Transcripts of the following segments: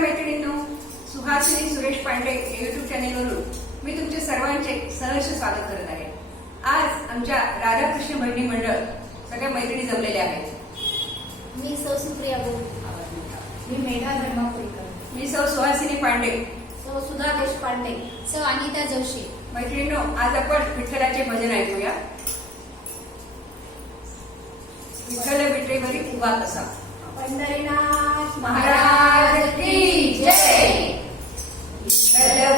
मैत्रिणींनो सुहासिनी सुरेश पांडे युट्यूब चॅनेलवरून मी तुमचे सर्वांचे सहर्ष स्वागत करत आहे. आज आमच्या राधाकृष्ण बहिणी मंडळ सगळ्या मैत्रिणी जमलेल्या आहेत. मी सौ सुप्रिया मी मेघा धर्मापुरीकर. मी सौ सुहासिनी पांडे. सौ सुधा देशपांडे सौ अनिता जोशी. मैत्रिणींनो आज आपण विठ्ठलाचे भजन ऐकूया. विठ्ठल विठेवरी उभा कसा? पंढरीनाथ महाराज की जय.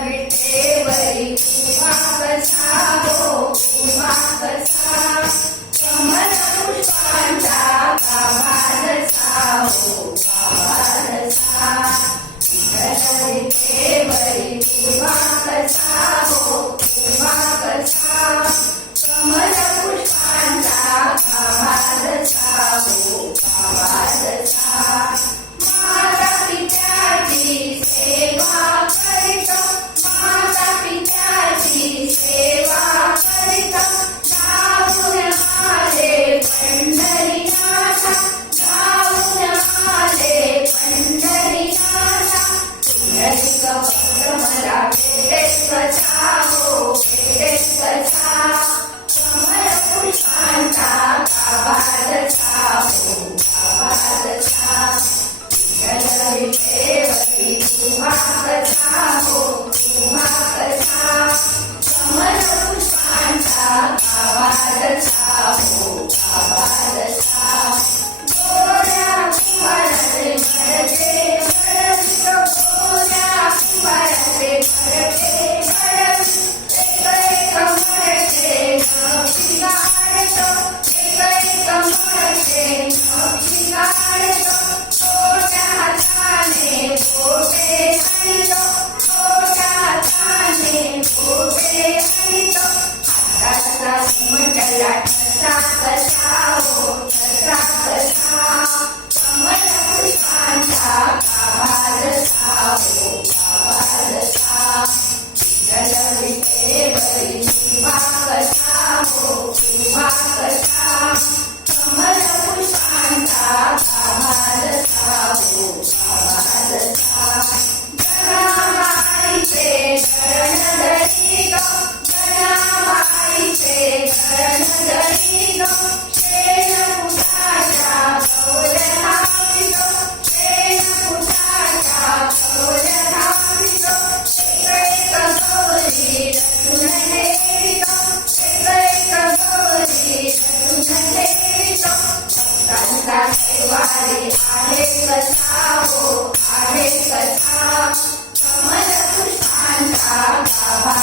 विठेवरी उभा कसा गो उभा कसा कमल पुष्पांचा बाबा रसा हो बाबा रसा उभा Wow. vocês. Ba ba.